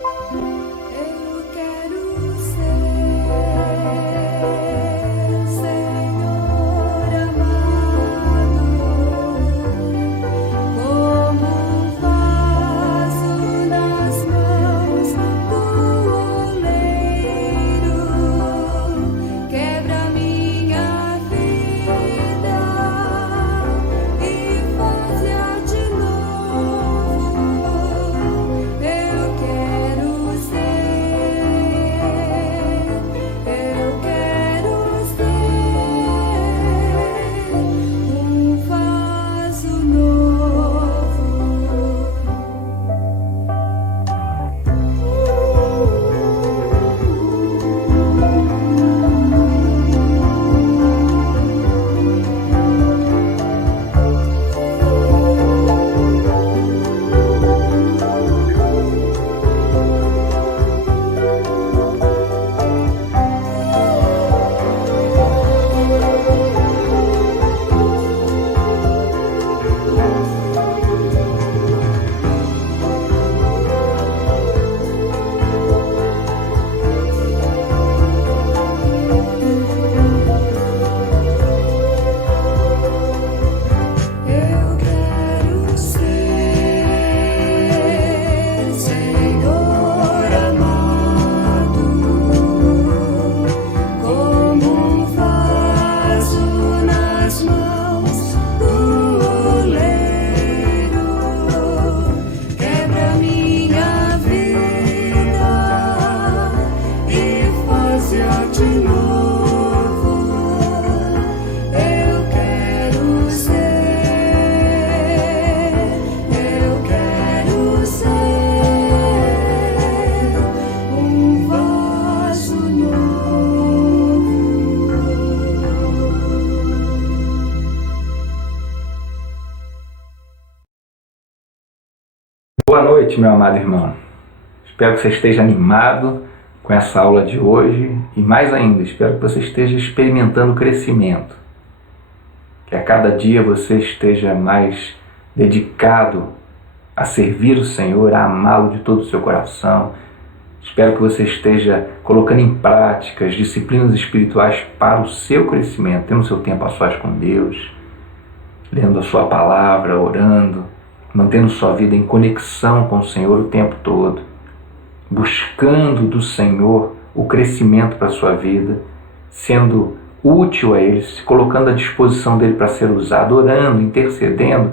Eu quero ser, Senhor amado, como um vaso nas mãos do oleiro. Quebra minha vida e faz-a de novo. Eu quero ser um vaso novo. Eu quero ser, Senhor amado, como um vaso nas mãos do oleiro. Quebra minha vida e faz-a de novo. Eu quero ser um vaso novo. Boa noite, meu amado irmão. Espero que você esteja animado com essa aula de hoje e, mais ainda, espero que você esteja experimentando crescimento. Que a cada dia você esteja mais dedicado a servir o Senhor, a amá-lo de todo o seu coração. Espero que você esteja colocando em prática as disciplinas espirituais para o seu crescimento, tendo o seu tempo a sós com Deus, lendo a sua palavra, orando, mantendo sua vida em conexão com o Senhor o tempo todo, buscando do Senhor o crescimento para a sua vida, sendo útil a Ele, se colocando à disposição dEle para ser usado, orando, intercedendo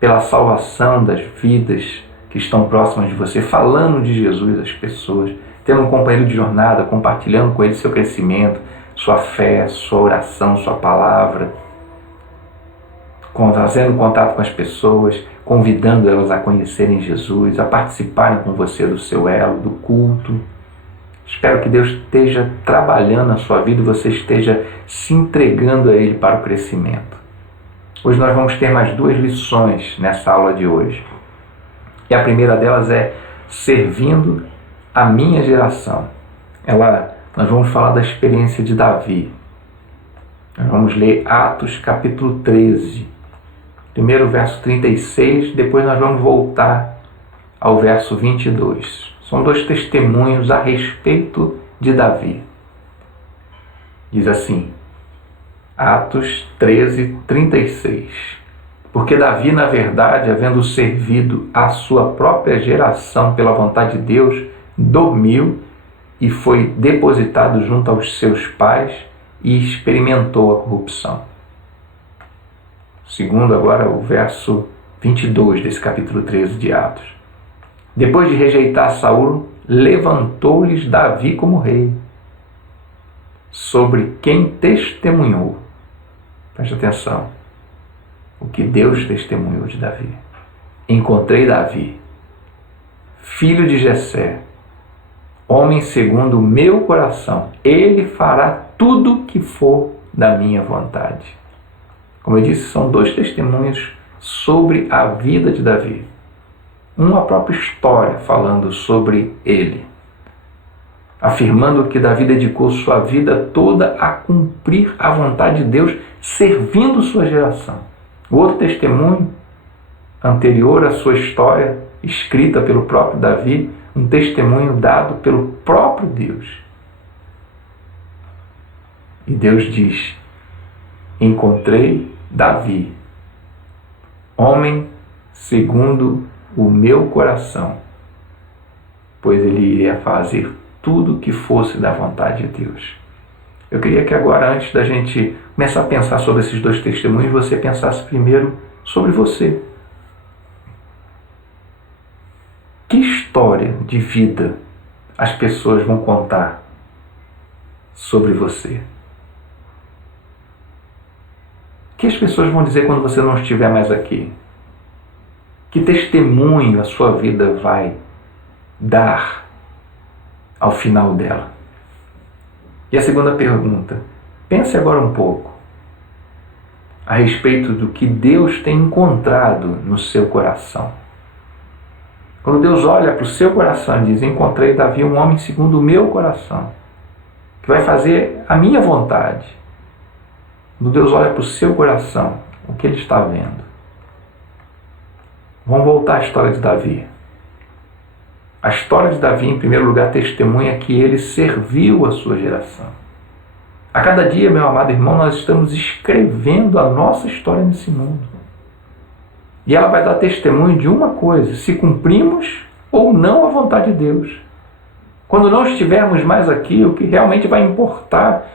pela salvação das vidas que estão próximas de você, falando de Jesus às pessoas, tendo um companheiro de jornada, compartilhando com ele seu crescimento, sua fé, sua oração, sua palavra, fazendo contato com as pessoas, convidando elas a conhecerem Jesus, a participarem com você do seu elo, do culto. Espero que Deus esteja trabalhando na sua vida e você esteja se entregando a Ele para o crescimento. Hoje nós vamos ter mais 2 lições nessa aula de hoje. E a primeira delas é servindo a minha geração. Nós vamos falar da experiência de Davi. Nós vamos ler Atos capítulo 13. Primeiro o verso 36, depois nós vamos voltar ao verso 22. São 2 testemunhos a respeito de Davi. Diz assim, Atos 13, 36. Porque Davi, na verdade, havendo servido a sua própria geração pela vontade de Deus, dormiu e foi depositado junto aos seus pais e experimentou a corrupção. Segundo agora o verso 22 desse capítulo 13 de Atos. Depois de rejeitar Saul, levantou-lhes Davi como rei, sobre quem testemunhou. Preste atenção. O que Deus testemunhou de Davi. Encontrei Davi, filho de Jessé, homem segundo o meu coração. Ele fará tudo o que for da minha vontade. Como eu disse, são 2 testemunhos sobre a vida de Davi. Uma própria história falando sobre ele, afirmando que Davi dedicou sua vida toda a cumprir a vontade de Deus, servindo sua geração. O outro testemunho, anterior à sua história, escrita pelo próprio Davi, um testemunho dado pelo próprio Deus. E Deus diz: encontrei Davi, homem segundo o meu coração, pois ele iria fazer tudo que fosse da vontade de Deus. Eu queria que agora, antes da gente começar a pensar sobre esses dois testemunhos, você pensasse primeiro sobre você. Que história de vida as pessoas vão contar sobre você? O que as pessoas vão dizer quando você não estiver mais aqui? Que testemunho a sua vida vai dar ao final dela? E a segunda pergunta, pense agora um pouco a respeito do que Deus tem encontrado no seu coração. Quando Deus olha para o seu coração e diz: encontrei Davi, um homem segundo o meu coração, que vai fazer a minha vontade. Quando Deus olha para o seu coração, o que Ele está vendo? Vamos voltar à história de Davi. A história de Davi, em primeiro lugar, testemunha que ele serviu a sua geração. A cada dia, meu amado irmão, nós estamos escrevendo a nossa história nesse mundo. E ela vai dar testemunho de uma coisa: se cumprimos ou não a vontade de Deus. Quando não estivermos mais aqui, o que realmente vai importar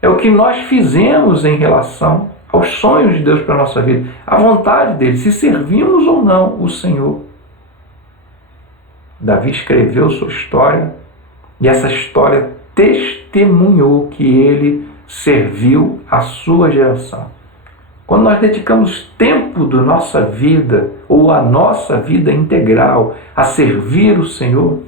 é o que nós fizemos em relação aos sonhos de Deus para a nossa vida, a vontade dele, se servimos ou não o Senhor. Davi escreveu sua história e essa história testemunhou que ele serviu a sua geração. Quando nós dedicamos tempo da nossa vida, ou a nossa vida integral, a servir o Senhor,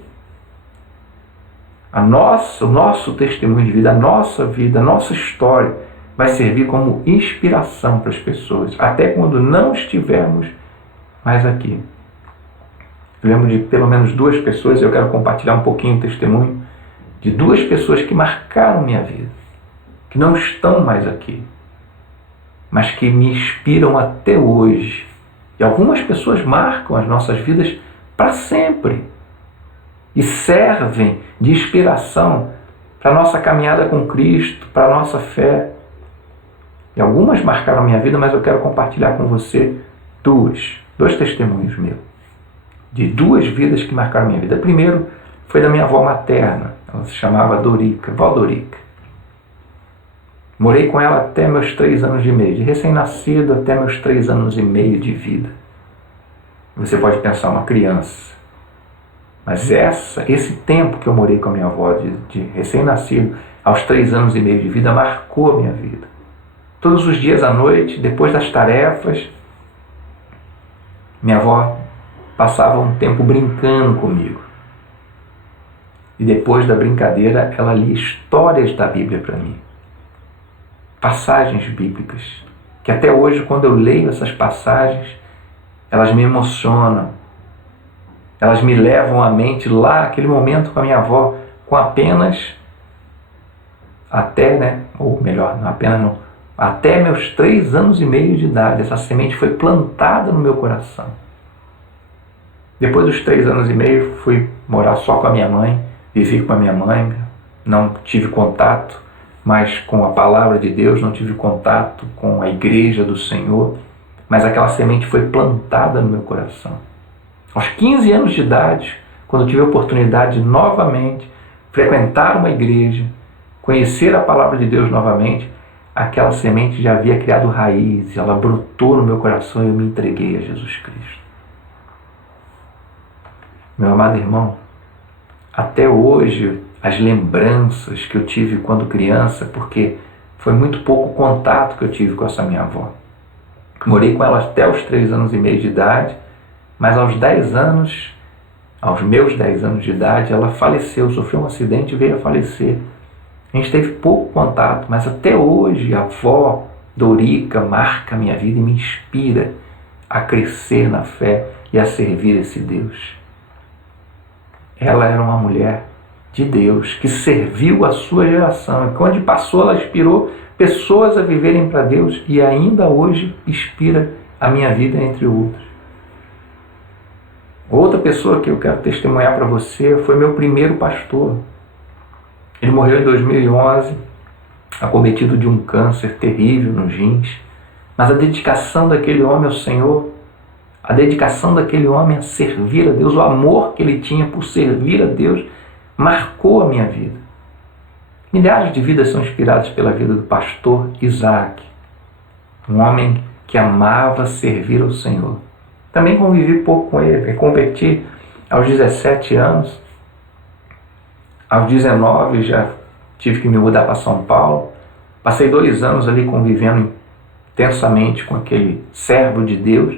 o nosso testemunho de vida, a nossa história vai servir como inspiração para as pessoas, até quando não estivermos mais aqui. Eu lembro de pelo menos duas pessoas, eu quero compartilhar um pouquinho o testemunho de duas pessoas que marcaram minha vida, que não estão mais aqui, mas que me inspiram até hoje. E algumas pessoas marcam as nossas vidas para sempre e servem de inspiração para a nossa caminhada com Cristo, para a nossa fé. E algumas marcaram a minha vida, mas eu quero compartilhar com você dois testemunhos meus, de duas vidas que marcaram a minha vida. Primeiro foi da minha avó materna, ela se chamava Dorica, vó Dorica. Morei com ela até meus 3 anos e meio, de recém-nascido até meus 3 anos e meio de vida. Você pode pensar, uma criança. Mas esse tempo que eu morei com a minha avó, de recém-nascido aos 3 anos e meio de vida, marcou a minha vida. Todos os dias à noite, depois das tarefas, minha avó passava um tempo brincando comigo. E depois da brincadeira, ela lia histórias da Bíblia para mim. Passagens bíblicas, que até hoje, quando eu leio essas passagens, elas me emocionam. Elas me levam à mente lá, aquele momento com a minha avó, com apenas, até meus 3 anos e meio de idade. Essa semente foi plantada no meu coração. Depois dos 3 anos e meio, fui morar só com a minha mãe, vivi com a minha mãe, não tive contato mais com a palavra de Deus, não tive contato com a igreja do Senhor, mas aquela semente foi plantada no meu coração. Aos 15 anos de idade, quando eu tive a oportunidade de novamente frequentar uma igreja, conhecer a palavra de Deus novamente, aquela semente já havia criado raiz, ela brotou no meu coração e eu me entreguei a Jesus Cristo. Meu amado irmão, até hoje as lembranças que eu tive quando criança, porque foi muito pouco contato que eu tive com essa minha avó. Morei com ela até os 3 anos e meio de idade, mas aos meus 10 anos de idade, ela faleceu, sofreu um acidente e veio a falecer. A gente teve pouco contato, mas até hoje a avó Dorica marca a minha vida e me inspira a crescer na fé e a servir esse Deus. Ela era uma mulher de Deus, que serviu a sua geração. E quando passou, ela inspirou pessoas a viverem para Deus e ainda hoje inspira a minha vida, entre outros. Outra pessoa que eu quero testemunhar para você foi meu primeiro pastor. Ele morreu em 2011, acometido de um câncer terrível nos rins. Mas a dedicação daquele homem ao Senhor, a dedicação daquele homem a servir a Deus, o amor que ele tinha por servir a Deus, marcou a minha vida. Milhares de vidas são inspiradas pela vida do pastor Isaac, um homem que amava servir ao Senhor. Também convivi pouco com ele, me converti aos 17 anos. Aos 19 já tive que me mudar para São Paulo. Passei 2 anos ali convivendo intensamente com aquele servo de Deus.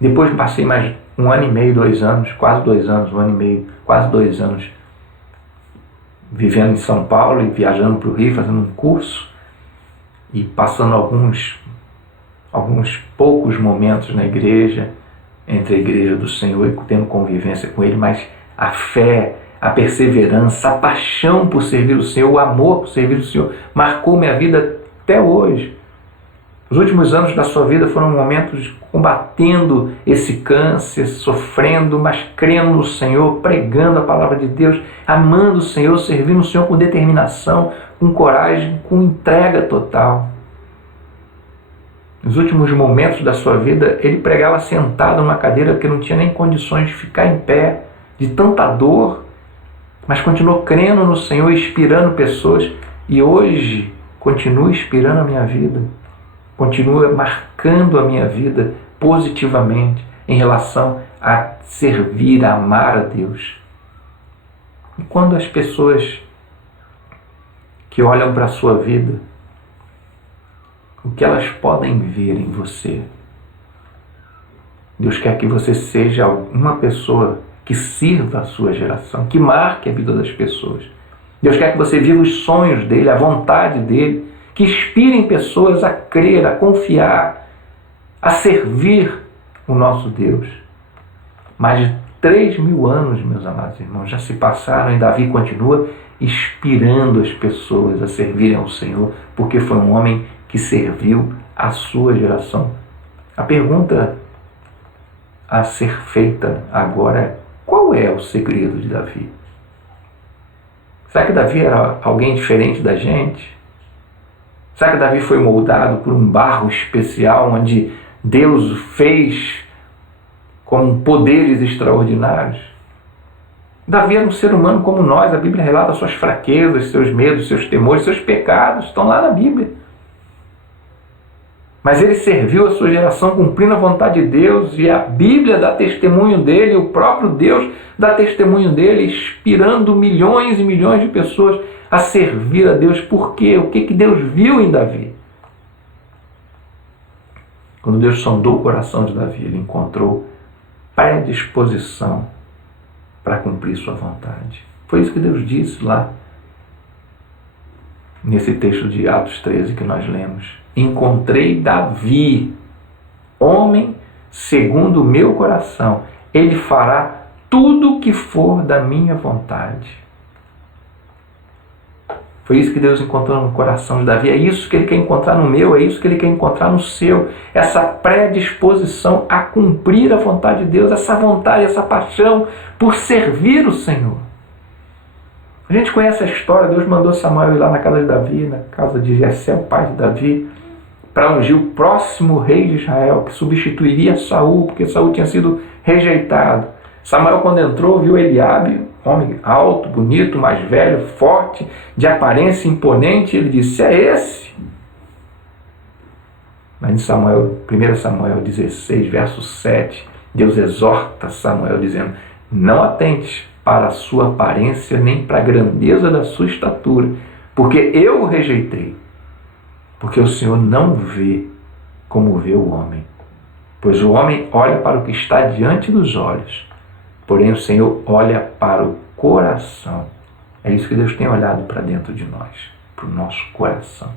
Depois passei mais 1 ano e meio, 2 anos, quase 2 anos, 1 ano e meio, quase 2 anos vivendo em São Paulo e viajando para o Rio, fazendo um curso e passando alguns poucos momentos na igreja, entre a igreja do Senhor e tendo convivência com Ele, mas a fé, a perseverança, a paixão por servir o Senhor, o amor por servir o Senhor, marcou minha vida até hoje. Os últimos anos da sua vida foram momentos combatendo esse câncer, sofrendo, mas crendo no Senhor, pregando a palavra de Deus, amando o Senhor, servindo o Senhor com determinação, com coragem, com entrega total. Nos últimos momentos da sua vida, ele pregava sentado numa cadeira que não tinha nem condições de ficar em pé, de tanta dor, mas continuou crendo no Senhor, inspirando pessoas, e hoje continua inspirando a minha vida, continua marcando a minha vida positivamente em relação a servir, a amar a Deus. E quando as pessoas que olham para a sua vida, o que elas podem ver em você? Deus quer que você seja uma pessoa que sirva a sua geração, que marque a vida das pessoas. Deus quer que você viva os sonhos dele, a vontade dele, que inspirem pessoas a crer, a confiar, a servir o nosso Deus. Mais de 3.000 anos, meus amados irmãos, já se passaram e Davi continua inspirando as pessoas a servirem ao Senhor, porque foi um homem que serviu a sua geração. A pergunta a ser feita agora é: qual é o segredo de Davi? Será que Davi era alguém diferente da gente? Será que Davi foi moldado por um barro especial onde Deus o fez com poderes extraordinários? Davi era um ser humano como nós. A Bíblia relata suas fraquezas, seus medos, seus temores, seus pecados, estão lá na Bíblia. Mas ele serviu a sua geração cumprindo a vontade de Deus, e a Bíblia dá testemunho dele, o próprio Deus dá testemunho dele, inspirando milhões e milhões de pessoas a servir a Deus. Por quê? O que Deus viu em Davi? Quando Deus sondou o coração de Davi, ele encontrou predisposição para cumprir sua vontade. Foi isso que Deus disse lá nesse texto de Atos 13 que nós lemos. Encontrei Davi, homem segundo o meu coração. Ele fará tudo o que for da minha vontade. Foi isso que Deus encontrou no coração de Davi. É isso que Ele quer encontrar no meu, é isso que Ele quer encontrar no seu. Essa predisposição a cumprir a vontade de Deus, essa vontade, essa paixão por servir o Senhor. A gente conhece a história. Deus mandou Samuel ir lá na casa de Davi, na casa de Jessé, o pai de Davi, para ungir o próximo rei de Israel, que substituiria Saul, porque Saul tinha sido rejeitado. Samuel, quando entrou, viu Eliabe, homem alto, bonito, mais velho, forte, de aparência imponente. Ele disse: é esse. Mas em 1 Samuel 16, verso 7, Deus exorta Samuel dizendo: não atentes para a sua aparência, nem para a grandeza da sua estatura, porque eu o rejeitei. Porque o Senhor não vê como vê o homem. Pois o homem olha para o que está diante dos olhos, porém o Senhor olha para o coração. É isso que Deus tem olhado para dentro de nós, para o nosso coração.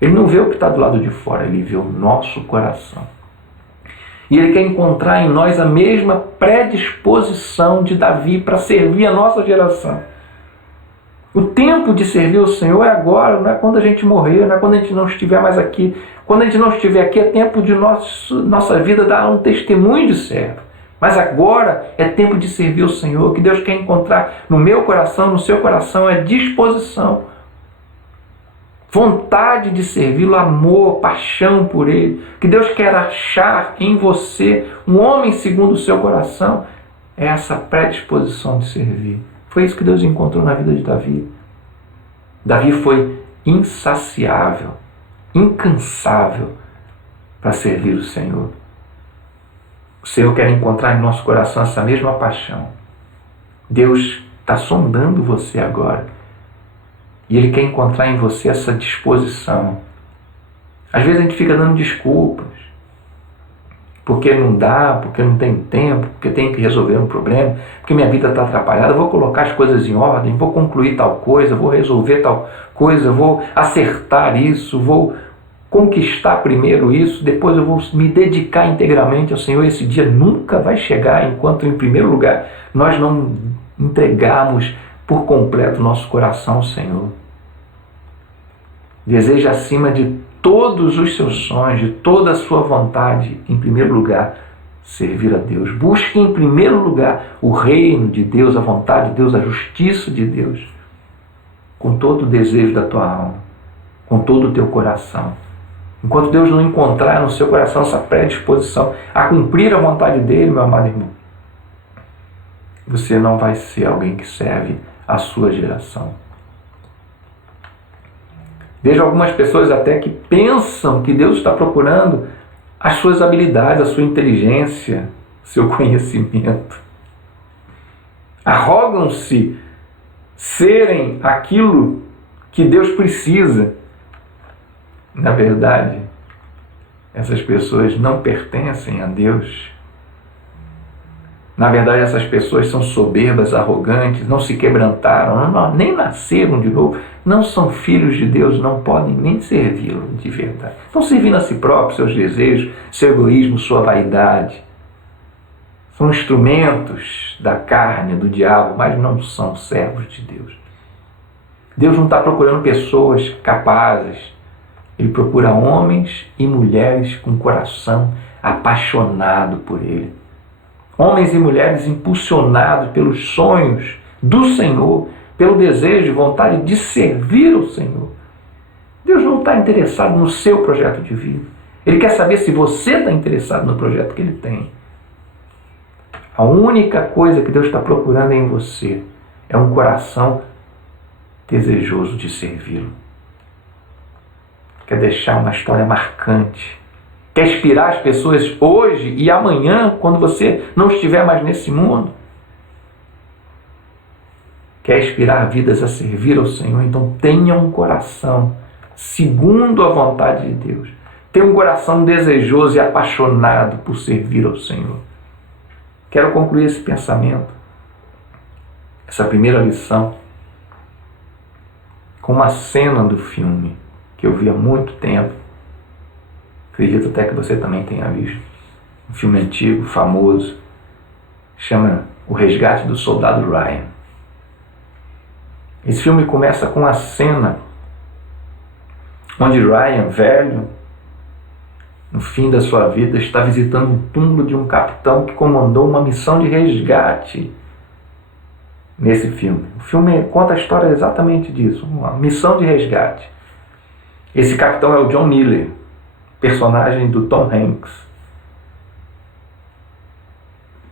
Ele não vê o que está do lado de fora, Ele vê o nosso coração. E Ele quer encontrar em nós a mesma predisposição de Davi para servir a nossa geração. O tempo de servir o Senhor é agora, não é quando a gente morrer, não é quando a gente não estiver mais aqui. Quando a gente não estiver aqui, é tempo de nossa vida dar um testemunho de servo. Mas agora é tempo de servir o Senhor. O que Deus quer encontrar no meu coração, no seu coração, é disposição, vontade de servi-lo, amor, paixão por Ele. O que Deus quer achar em você, um homem segundo o seu coração, é essa predisposição de servir. Foi isso que Deus encontrou na vida de Davi. Davi foi insaciável, incansável para servir o Senhor. O Senhor quer encontrar em nosso coração essa mesma paixão. Deus está sondando você agora. E Ele quer encontrar em você essa disposição. Às vezes a gente fica dando desculpas. Porque não dá, porque não tem tempo, porque tem que resolver um problema, porque minha vida está atrapalhada, eu vou colocar as coisas em ordem, vou concluir tal coisa, vou resolver tal coisa, vou acertar isso, vou conquistar primeiro isso, depois eu vou me dedicar integralmente ao Senhor. Esse dia nunca vai chegar enquanto, em primeiro lugar, nós não entregarmos por completo nosso coração ao Senhor. Deseja acima de todos os seus sonhos, de toda a sua vontade, em primeiro lugar, servir a Deus. Busque em primeiro lugar o reino de Deus, a vontade de Deus, a justiça de Deus, com todo o desejo da tua alma, com todo o teu coração. Enquanto Deus não encontrar no seu coração essa predisposição a cumprir a vontade dele, meu amado irmão, você não vai ser alguém que serve a sua geração. Vejo algumas pessoas até que pensam que Deus está procurando as suas habilidades, a sua inteligência, seu conhecimento. Arrogam-se serem aquilo que Deus precisa. Na verdade, essas pessoas não pertencem a Deus. Na verdade, essas pessoas são soberbas, arrogantes, não se quebrantaram, nem nasceram de novo, não são filhos de Deus, não podem nem servi-lo de verdade. Estão servindo a si próprios, seus desejos, seu egoísmo, sua vaidade. São instrumentos da carne, do diabo, mas não são servos de Deus. Deus não está procurando pessoas capazes. Ele procura homens e mulheres com coração apaixonado por Ele. Homens e mulheres impulsionados pelos sonhos do Senhor, pelo desejo e vontade de servir o Senhor. Deus não está interessado no seu projeto de vida. Ele quer saber se você está interessado no projeto que Ele tem. A única coisa que Deus está procurando em você é um coração desejoso de servi-lo. Quer deixar uma história marcante. Quer inspirar as pessoas hoje e amanhã, quando você não estiver mais nesse mundo. Quer inspirar vidas a servir ao Senhor. Então tenha um coração segundo a vontade de Deus. Tenha um coração desejoso e apaixonado por servir ao Senhor. Quero concluir esse pensamento, essa primeira lição, com uma cena do filme que eu vi há muito tempo. Acredito até que você também tenha visto. Um filme antigo, famoso, chama O Resgate do Soldado Ryan. Esse filme começa com a cena onde Ryan, velho, no fim da sua vida, está visitando um túmulo de um capitão que comandou uma missão de resgate nesse filme. O filme conta a história exatamente disso, uma missão de resgate. Esse capitão é o John Miller, personagem do Tom Hanks.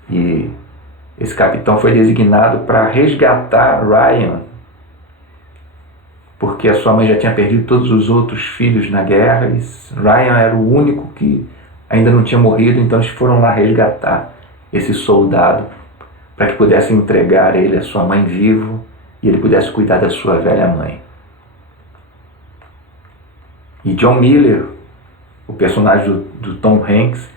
E esse capitão foi designado para resgatar Ryan, porque a sua mãe já tinha perdido todos os outros filhos na guerra, e Ryan era o único que ainda não tinha morrido, então eles foram lá resgatar esse soldado para que pudessem entregar ele à sua mãe vivo e ele pudesse cuidar da sua velha mãe. E John Miller, o personagem do Tom Hanks,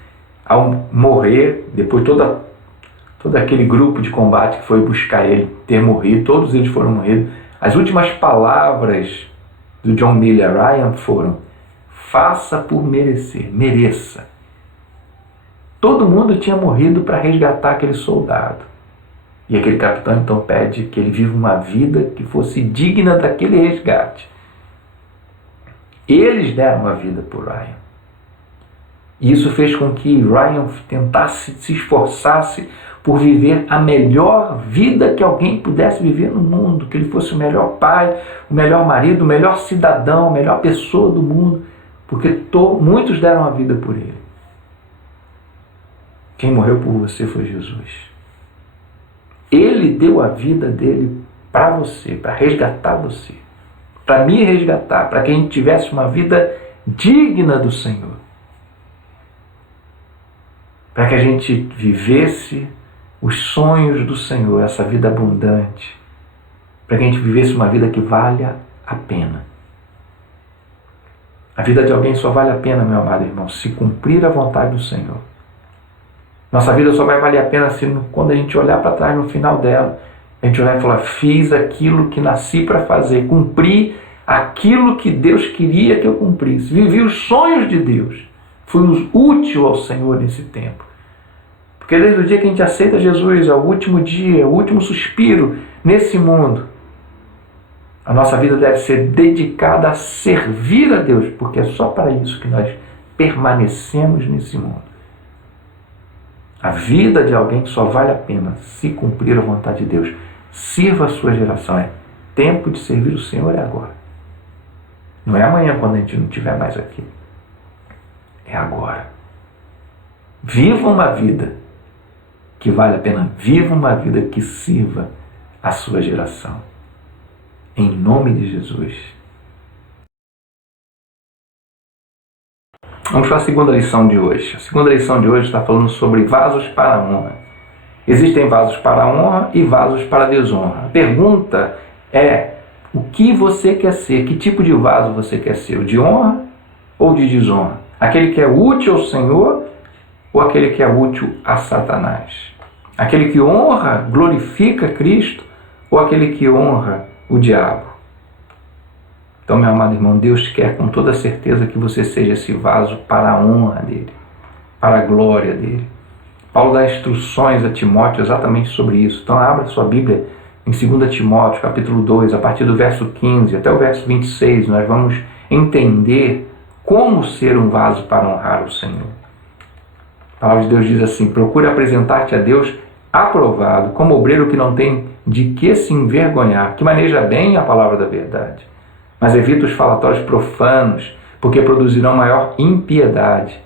ao morrer, depois todo aquele grupo de combate que foi buscar ele ter morrido, todos eles foram morridos, as últimas palavras do John Miller Ryan foram: faça por merecer, mereça. Todo mundo tinha morrido para resgatar aquele soldado. E aquele capitão então pede que ele viva uma vida que fosse digna daquele resgate. Eles deram a vida por Ryan. E isso fez com que Ryan tentasse, se esforçasse por viver a melhor vida que alguém pudesse viver no mundo, que ele fosse o melhor pai, o melhor marido, o melhor cidadão, a melhor pessoa do mundo, porque muitos deram a vida por ele. Quem morreu por você foi Jesus. Ele deu a vida dele para você, para resgatar você, para me resgatar, para que a gente tivesse uma vida digna do Senhor, para que a gente vivesse os sonhos do Senhor, essa vida abundante, para que a gente vivesse uma vida que valha a pena. A vida de alguém só vale a pena, meu amado irmão, se cumprir a vontade do Senhor. Nossa vida só vai valer a pena quando a gente olhar para trás no final dela, a gente olhar e falar: fiz aquilo que nasci para fazer, cumpri aquilo que Deus queria que eu cumprisse, vivi os sonhos de Deus, fui útil ao Senhor nesse tempo. Porque desde o dia que a gente aceita Jesus, é o último dia, é o último suspiro nesse mundo. A nossa vida deve ser dedicada a servir a Deus, porque é só para isso que nós permanecemos nesse mundo. A vida de alguém só vale a pena se cumprir a vontade de Deus. Sirva a sua geração. É tempo de servir o Senhor, é agora. Não é amanhã, quando a gente não estiver mais aqui. É agora. Viva uma vida que vale a pena. Viva uma vida que sirva a sua geração. Em nome de Jesus. Vamos para a segunda lição de hoje. A segunda lição de hoje está falando sobre vasos para a honra. Existem vasos para a honra e vasos para a desonra. A pergunta é: o que você quer ser? Que tipo de vaso você quer ser? O de honra ou de desonra? Aquele que é útil ao Senhor ou aquele que é útil a Satanás? Aquele que honra, glorifica Cristo ou aquele que honra o diabo? Então, meu amado irmão, Deus quer com toda certeza que você seja esse vaso para a honra dele, para a glória dele. Paulo dá instruções a Timóteo exatamente sobre isso. Então, abra sua Bíblia em 2 Timóteo, capítulo 2, a partir do verso 15 até o verso 26, nós vamos entender como ser um vaso para honrar o Senhor. A palavra de Deus diz assim: procure apresentar-te a Deus aprovado, como obreiro que não tem de que se envergonhar, que maneja bem a palavra da verdade. Mas evita os falatórios profanos, porque produzirão maior impiedade.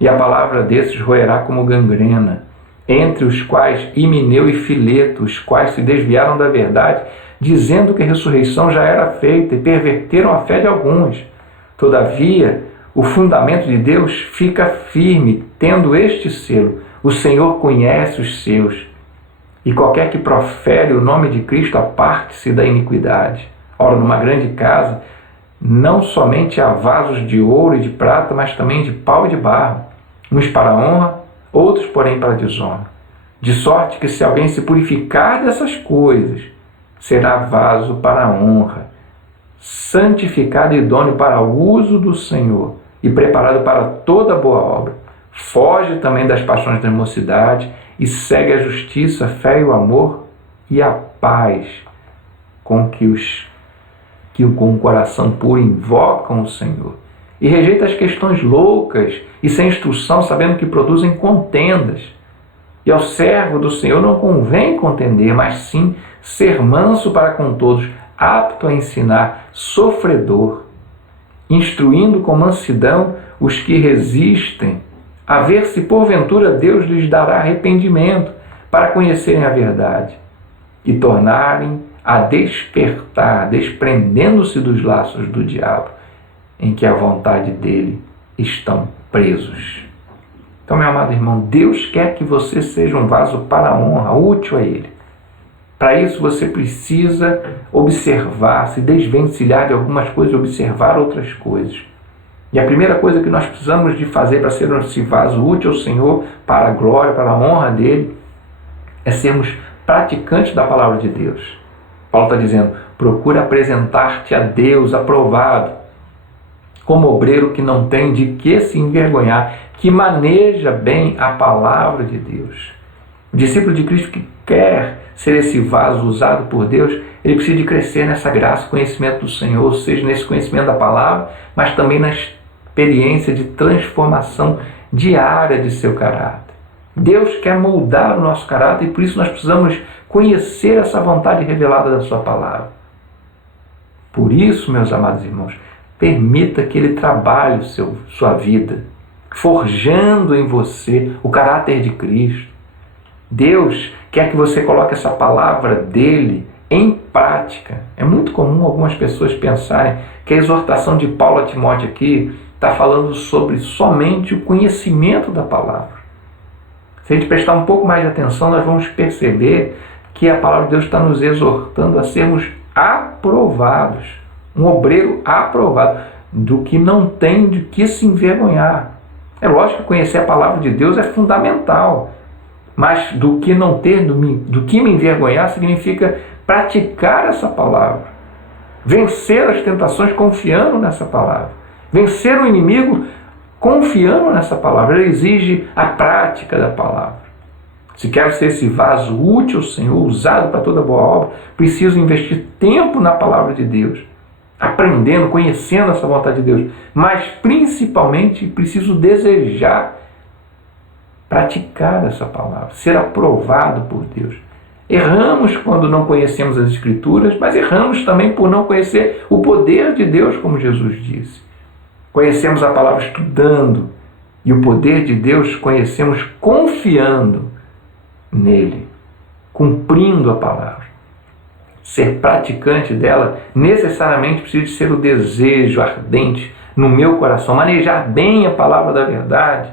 E a palavra desses roerá como gangrena, entre os quais Himeneu e Fileto, os quais se desviaram da verdade, dizendo que a ressurreição já era feita, e perverteram a fé de alguns. Todavia, o fundamento de Deus fica firme, tendo este selo: o Senhor conhece os seus, e qualquer que profere o nome de Cristo aparte-se da iniquidade. Ora, numa grande casa, não somente há vasos de ouro e de prata, mas também de pau e de barro, uns para a honra, outros, porém, para a desonra. De sorte que, se alguém se purificar dessas coisas, será vaso para a honra, santificado e idôneo para o uso do Senhor e preparado para toda boa obra. Foge também das paixões da mocidade e segue a justiça, a fé e o amor e a paz com que com o coração puro invocam o Senhor. E rejeita as questões loucas e sem instrução, sabendo que produzem contendas. E ao servo do Senhor não convém contender, mas sim ser manso para com todos, apto a ensinar, sofredor, instruindo com mansidão os que resistem, a ver se porventura Deus lhes dará arrependimento, para conhecerem a verdade e tornarem a despertar, desprendendo-se dos laços do diabo, em que a vontade dele estão presos. Então, meu amado irmão, Deus quer que você seja um vaso para a honra, útil a Ele. Para isso você precisa observar, se desvencilhar de algumas coisas, observar outras coisas. E a primeira coisa que nós precisamos de fazer para ser esse vaso útil ao Senhor, para a glória, para a honra dele, é sermos praticantes da palavra de Deus. Paulo está dizendo: procura apresentar-te a Deus aprovado, como obreiro que não tem de que se envergonhar, que maneja bem a palavra de Deus. O discípulo de Cristo que quer ser esse vaso usado por Deus, ele precisa de crescer nessa graça e conhecimento do Senhor, ou seja, nesse conhecimento da palavra, mas também na experiência de transformação diária de seu caráter. Deus quer moldar o nosso caráter e por isso nós precisamos conhecer essa vontade revelada da sua palavra. Por isso, meus amados irmãos, permita que Ele trabalhe sua vida, forjando em você o caráter de Cristo. Deus quer que você coloque essa palavra dele em prática. É muito comum algumas pessoas pensarem que a exortação de Paulo a Timóteo aqui está falando sobre somente o conhecimento da palavra. Se a gente prestar um pouco mais de atenção, nós vamos perceber que a palavra de Deus está nos exortando a sermos aprovados. Um obreiro aprovado, do que não tem de que se envergonhar. É lógico que conhecer a palavra de Deus é fundamental, mas do que não ter, do que me envergonhar, significa praticar essa palavra. Vencer as tentações confiando nessa palavra. Vencer o inimigo confiando nessa palavra. Ele exige a prática da palavra. Se quero ser esse vaso útil ao Senhor, usado para toda boa obra, preciso investir tempo na palavra de Deus, aprendendo, conhecendo essa vontade de Deus, mas principalmente preciso desejar praticar essa palavra, ser aprovado por Deus. Erramos quando não conhecemos as Escrituras, mas erramos também por não conhecer o poder de Deus, como Jesus disse. Conhecemos a palavra estudando, e o poder de Deus conhecemos confiando nele, cumprindo a palavra. Ser praticante dela necessariamente precisa de ser o desejo ardente no meu coração. Manejar bem a palavra da verdade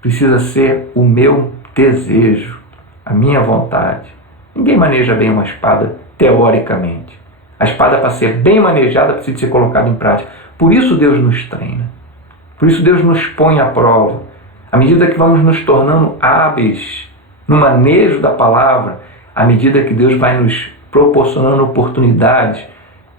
precisa ser o meu desejo, a minha vontade. Ninguém maneja bem uma espada teoricamente. A espada, para ser bem manejada, precisa ser colocada em prática. Por isso Deus nos treina. Por isso Deus nos põe à prova. À medida que vamos nos tornando hábeis no manejo da palavra, à medida que Deus vai nos proporcionando oportunidades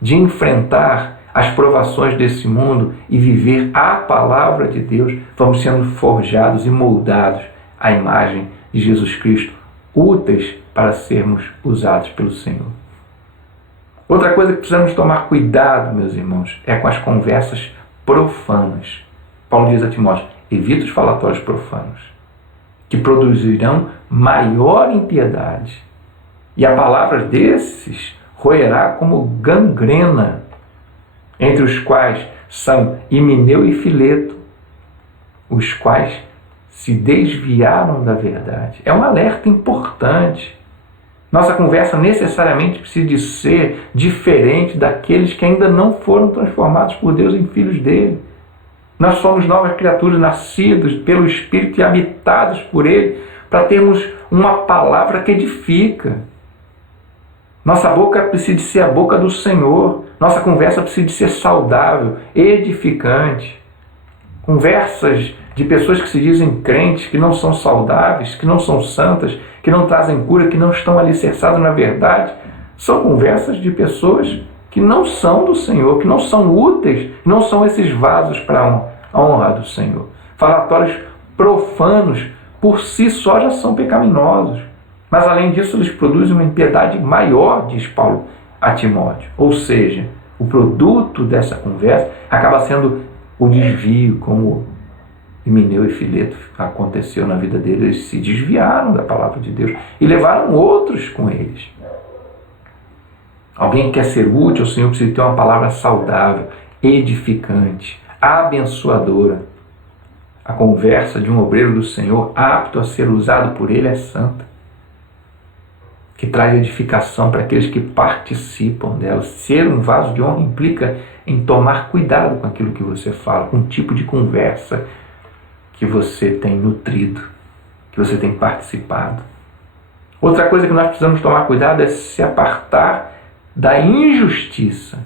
de enfrentar as provações desse mundo e viver a palavra de Deus, vamos sendo forjados e moldados à imagem de Jesus Cristo, úteis para sermos usados pelo Senhor. Outra coisa que precisamos tomar cuidado, meus irmãos, é com as conversas profanas. Paulo diz a Timóteo: evita os falatórios profanos, que produzirão maior impiedade. E a palavra desses roerá como gangrena, entre os quais são Himeneu e Fileto, os quais se desviaram da verdade. É um alerta importante. Nossa conversa necessariamente precisa de ser diferente daqueles que ainda não foram transformados por Deus em filhos dele. Nós somos novas criaturas, nascidos pelo Espírito e habitados por Ele, para termos uma palavra que edifica. Nossa boca precisa de ser a boca do Senhor. Nossa conversa precisa de ser saudável, edificante. Conversas de pessoas que se dizem crentes, que não são saudáveis, que não são santas, que não trazem cura, que não estão alicerçadas na verdade, são conversas de pessoas que não são do Senhor, que não são úteis, não são esses vasos para a honra do Senhor. Falatórios profanos, por si só, já são pecaminosos. Mas, além disso, eles produzem uma impiedade maior, diz Paulo a Timóteo. Ou seja, o produto dessa conversa acaba sendo o desvio, como Himeneu e Fileto aconteceu na vida deles. Eles se desviaram da palavra de Deus e levaram outros com eles. Alguém que quer ser útil ao Senhor precisa ter uma palavra saudável, edificante, abençoadora. A conversa de um obreiro do Senhor, apto a ser usado por Ele, é santa, que traz edificação para aqueles que participam dela. Ser um vaso de honra implica em tomar cuidado com aquilo que você fala, com o tipo de conversa que você tem nutrido, que você tem participado. Outra coisa que nós precisamos tomar cuidado é se apartar da injustiça.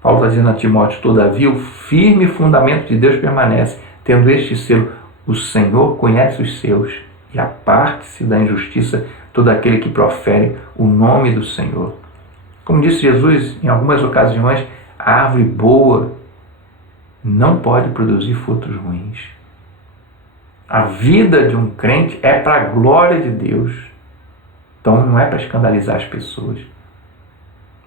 Paulo está dizendo a Timóteo: todavia o firme fundamento de Deus permanece, tendo este selo: o Senhor conhece os seus, e aparte-se da injustiça todo aquele que profere o nome do Senhor. Como disse Jesus em algumas ocasiões, a árvore boa não pode produzir frutos ruins. A vida de um crente é para a glória de Deus. Então não é para escandalizar as pessoas.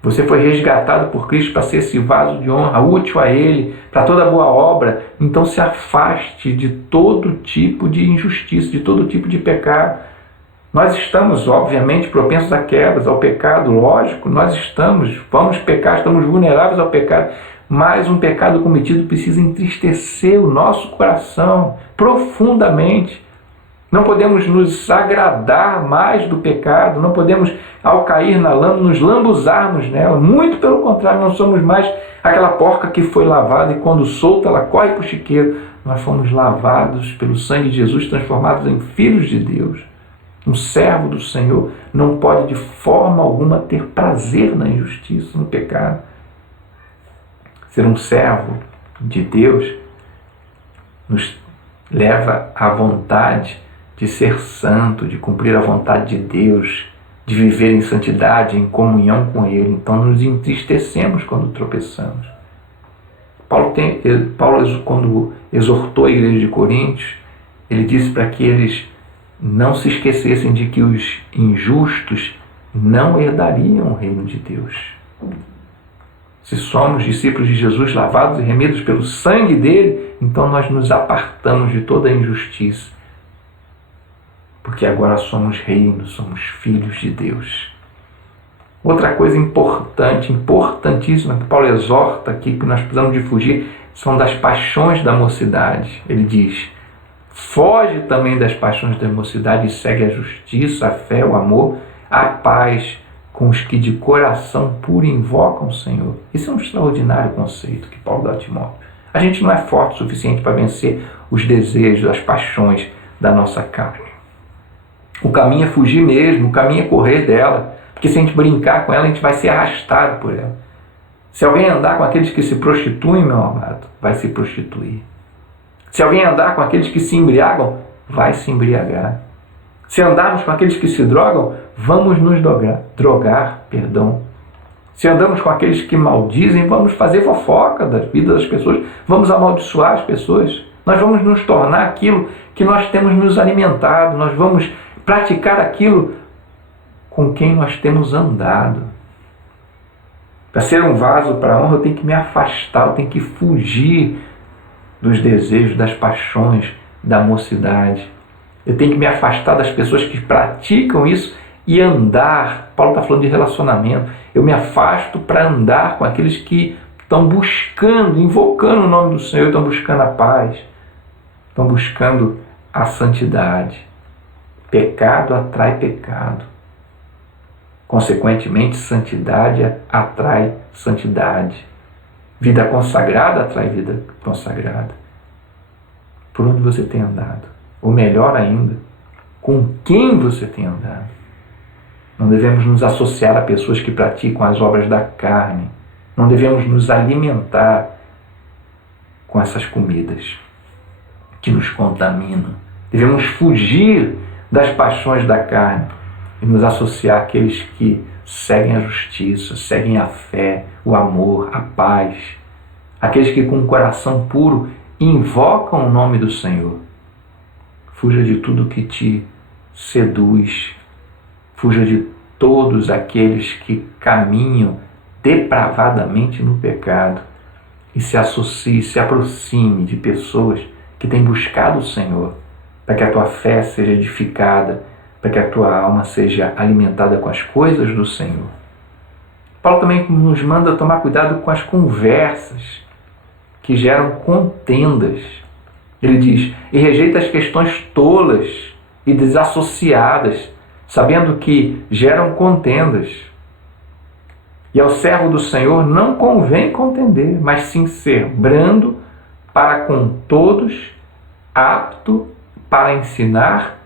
Você foi resgatado por Cristo para ser esse vaso de honra, útil a Ele, para toda boa obra. Então se afaste de todo tipo de injustiça, de todo tipo de pecado. Nós estamos, obviamente, propensos a quedas, ao pecado, lógico, vamos pecar, estamos vulneráveis ao pecado, mas um pecado cometido precisa entristecer o nosso coração profundamente. Não podemos nos agradar mais do pecado, não podemos, ao cair na lama, nos lambuzarmos nela. Muito pelo contrário, não somos mais aquela porca que foi lavada e quando solta ela corre para o chiqueiro. Nós fomos lavados pelo sangue de Jesus, transformados em filhos de Deus. Um servo do Senhor não pode de forma alguma ter prazer na injustiça, no pecado. Ser um servo de Deus nos leva à vontade de ser santo, de cumprir a vontade de Deus, de viver em santidade, em comunhão com Ele. Então nos entristecemos quando tropeçamos. Paulo, quando exortou a igreja de Coríntios, ele disse para que eles não se esquecessem de que os injustos não herdariam o reino de Deus. Se somos discípulos de Jesus, lavados e remidos pelo sangue dele, então nós nos apartamos de toda a injustiça. Porque agora somos reino, somos filhos de Deus. Outra coisa importante, importantíssima, que Paulo exorta aqui, que nós precisamos de fugir, são das paixões da mocidade. Ele diz: foge também das paixões da mocidade e segue a justiça, a fé, o amor, a paz com os que de coração puro invocam o Senhor. Esse é um extraordinário conceito que Paulo dá a Timóteo. A gente não é forte o suficiente para vencer os desejos, as paixões da nossa carne. O caminho é fugir mesmo, o caminho é correr dela, porque se a gente brincar com ela, a gente vai ser arrastado por ela. Se alguém andar com aqueles que se prostituem, meu amado, vai se prostituir. Se alguém andar com aqueles que se embriagam, vai se embriagar. Se andarmos com aqueles que se drogam, vamos nos drogar. Se andamos com aqueles que maldizem, vamos fazer fofoca da vida das pessoas, vamos amaldiçoar as pessoas. Nós vamos nos tornar aquilo que nós temos nos alimentado, nós vamos praticar aquilo com quem nós temos andado. Para ser um vaso para a honra, eu tenho que me afastar, eu tenho que fugir dos desejos, das paixões da mocidade. Eu tenho que me afastar das pessoas que praticam isso e andar. Paulo está falando de relacionamento. Eu me afasto para andar com aqueles que estão buscando, invocando o nome do Senhor, estão buscando a paz, estão buscando a santidade. Pecado atrai pecado. Consequentemente, santidade atrai santidade. Vida consagrada atrai vida consagrada. Por onde você tem andado? Ou melhor ainda, com quem você tem andado? Não devemos nos associar a pessoas que praticam as obras da carne. Não devemos nos alimentar com essas comidas que nos contaminam. Devemos fugir das paixões da carne e nos associar àqueles que seguem a justiça, seguem a fé, o amor, a paz. Aqueles que com o coração puro invocam o nome do Senhor. Fuja de tudo que te seduz. Fuja de todos aqueles que caminham depravadamente no pecado. E se associe, se aproxime de pessoas que têm buscado o Senhor, para que a tua fé seja edificada, para que a tua alma seja alimentada com as coisas do Senhor. Paulo também nos manda tomar cuidado com as conversas que geram contendas. Ele diz: e rejeita as questões tolas e desassociadas, sabendo que geram contendas. E ao servo do Senhor não convém contender, mas sim ser brando para com todos, apto para ensinar,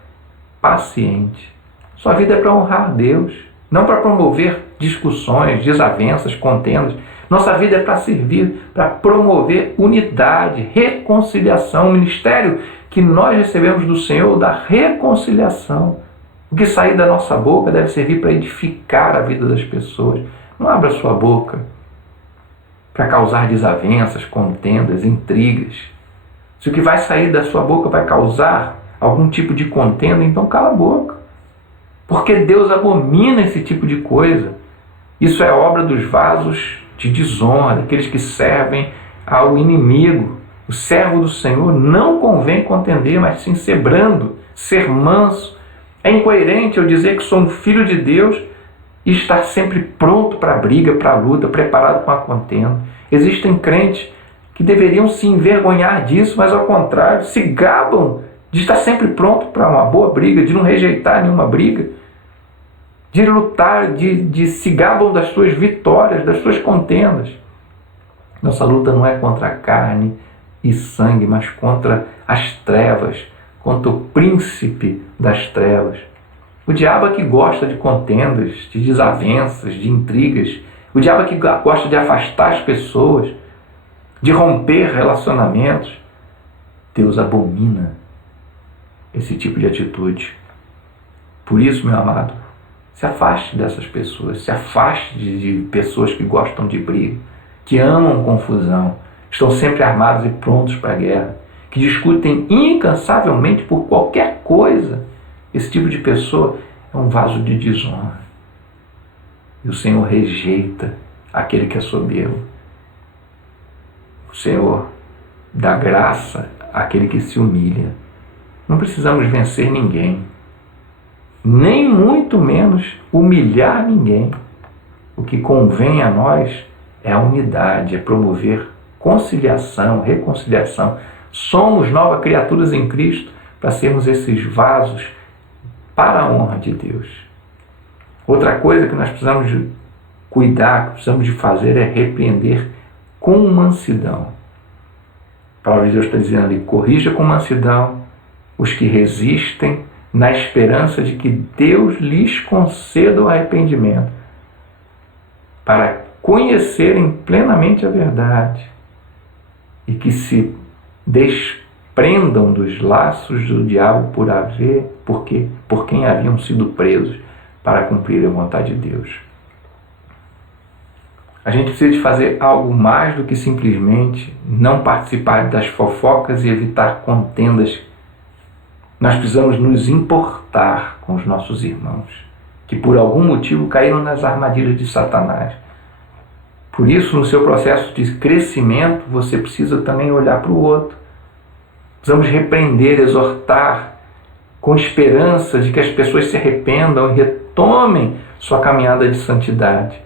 paciente. Sua vida é para honrar Deus, não para promover discussões, desavenças, contendas. Nossa vida é para servir, para promover unidade, reconciliação, o ministério que nós recebemos do Senhor da reconciliação. O que sair da nossa boca deve servir para edificar a vida das pessoas. Não abra sua boca para causar desavenças, contendas, intrigas. Se o que vai sair da sua boca vai causar algum tipo de contenda, então cala a boca. Porque Deus abomina esse tipo de coisa. Isso é obra dos vasos de desonra, daqueles que servem ao inimigo. O servo do Senhor não convém contender, mas sim ser brando, ser manso. É incoerente eu dizer que sou um filho de Deus e estar sempre pronto para a briga, para a luta, preparado com a contenda. Existem crentes que deveriam se envergonhar disso, mas ao contrário, se gabam de estar sempre pronto para uma boa briga, de não rejeitar nenhuma briga, de lutar, de se gabam das suas vitórias, das suas contendas. Nossa luta não é contra a carne e sangue, mas contra as trevas, contra o príncipe das trevas. O diabo é que gosta de contendas, de desavenças, de intrigas. O diabo é que gosta de afastar as pessoas, de romper relacionamentos. Deus abomina esse tipo de atitude. Por isso, meu amado, se afaste dessas pessoas, se afaste de pessoas que gostam de briga, que amam confusão, estão sempre armados e prontos para a guerra, que discutem incansavelmente por qualquer coisa. Esse tipo de pessoa é um vaso de desonra. E o Senhor rejeita aquele que é soberbo. O Senhor dá graça àquele que se humilha. Não precisamos vencer ninguém, nem muito menos humilhar ninguém. O que convém a nós é a unidade, é promover conciliação, reconciliação. Somos novas criaturas em Cristo para sermos esses vasos para a honra de Deus. Outra coisa que nós precisamos de cuidar, que precisamos de fazer é repreender com mansidão. A palavra de Deus está dizendo ali, corrija com mansidão os que resistem na esperança de que Deus lhes conceda o arrependimento, para conhecerem plenamente a verdade e que se desprendam dos laços do diabo por quem haviam sido presos para cumprir a vontade de Deus. A gente precisa de fazer algo mais do que simplesmente não participar das fofocas e evitar contendas. Nós precisamos nos importar com os nossos irmãos, que por algum motivo caíram nas armadilhas de Satanás. Por isso, no seu processo de crescimento, você precisa também olhar para o outro. Precisamos repreender, exortar, com esperança de que as pessoas se arrependam e retomem sua caminhada de santidade.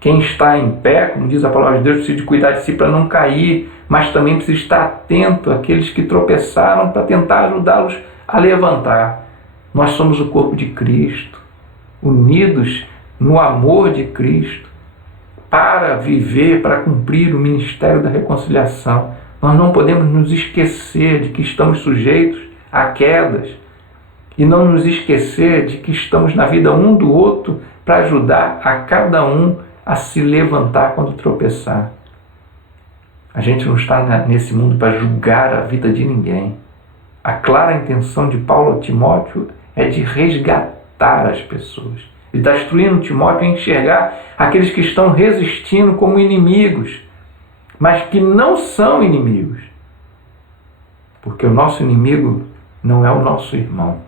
Quem está em pé, como diz a palavra de Deus, precisa de cuidar de si para não cair, mas também precisa estar atento àqueles que tropeçaram para tentar ajudá-los a levantar. Nós somos o corpo de Cristo, unidos no amor de Cristo, para viver, para cumprir o ministério da reconciliação. Nós não podemos nos esquecer de que estamos sujeitos a quedas e não nos esquecer de que estamos na vida um do outro para ajudar a cada um a se levantar quando tropeçar. A gente não está nesse mundo para julgar a vida de ninguém. A clara intenção de Paulo a Timóteo é de resgatar as pessoas. Ele está instruindo Timóteo a enxergar aqueles que estão resistindo como inimigos, mas que não são inimigos. Porque o nosso inimigo não é o nosso irmão.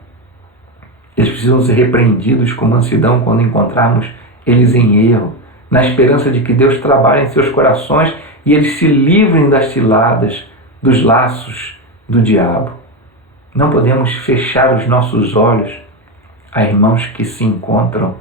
Eles precisam ser repreendidos com mansidão quando encontrarmos eles em erro, na esperança de que Deus trabalhe em seus corações e eles se livrem das ciladas, dos laços do diabo. Não podemos fechar os nossos olhos a irmãos que se encontram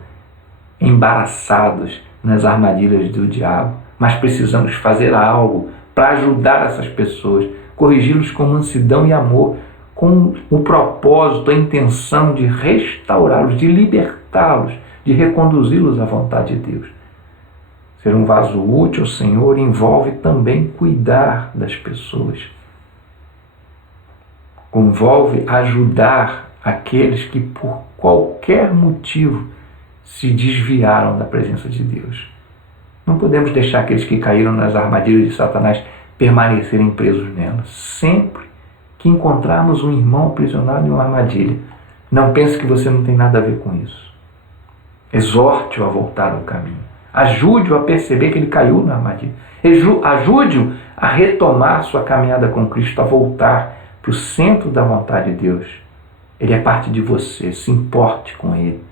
embaraçados nas armadilhas do diabo, mas precisamos fazer algo para ajudar essas pessoas, corrigi-los com mansidão e amor, com o propósito, a intenção de restaurá-los, de libertá-los, de reconduzi-los à vontade de Deus. Ser um vaso útil ao Senhor envolve também cuidar das pessoas. Envolve ajudar aqueles que por qualquer motivo se desviaram da presença de Deus. Não podemos deixar aqueles que caíram nas armadilhas de Satanás permanecerem presos nelas. Sempre que encontrarmos um irmão aprisionado em uma armadilha, não pense que você não tem nada a ver com isso. Exorte-o a voltar ao caminho. Ajude-o a perceber que ele caiu na armadilha. Ajude-o a retomar sua caminhada com Cristo, a voltar para o centro da vontade de Deus. Ele é parte de você, se importe com ele.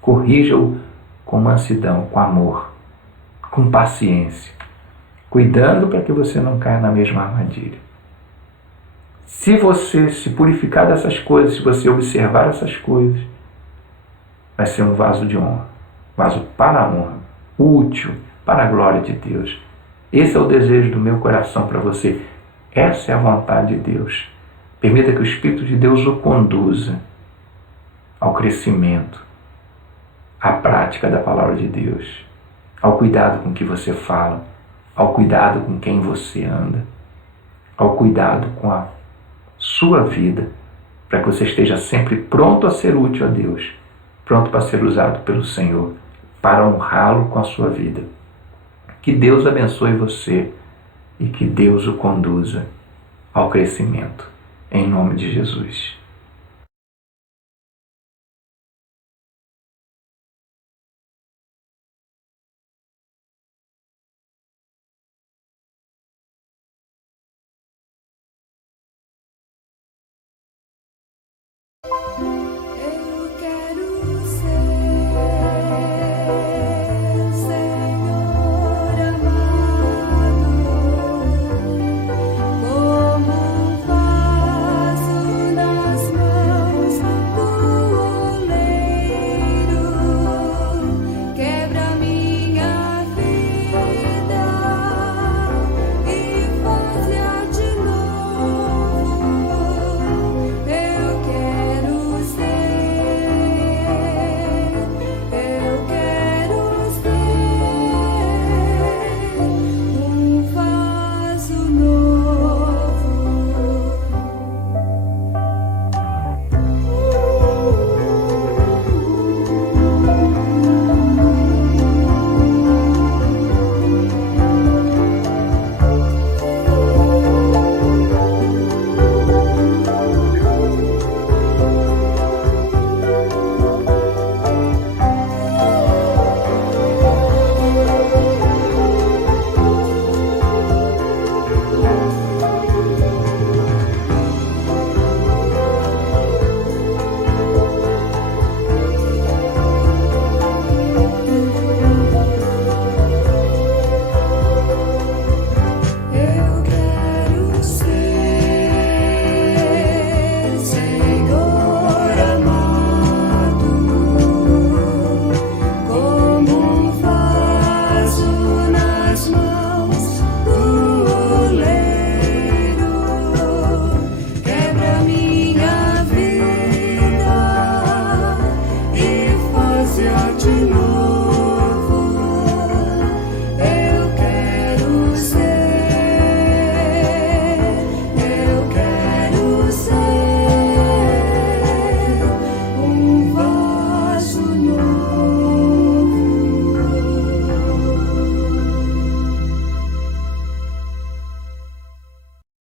Corrija-o com mansidão, com amor. com paciência, cuidando para que você não caia na mesma armadilha. Se você se purificar dessas coisas, se você observar essas coisas, vai ser um vaso de honra, vaso para a honra, útil para a glória de Deus. Esse é o desejo do meu coração para você. Essa é a vontade de Deus. Permita que o Espírito de Deus o conduza ao crescimento, à prática da palavra de Deus, ao cuidado com que você fala, ao cuidado com quem você anda, ao cuidado com a sua vida, para que você esteja sempre pronto a ser útil a Deus, pronto para ser usado pelo Senhor, para honrá-lo com a sua vida. Que Deus abençoe você e que Deus o conduza ao crescimento, em nome de Jesus.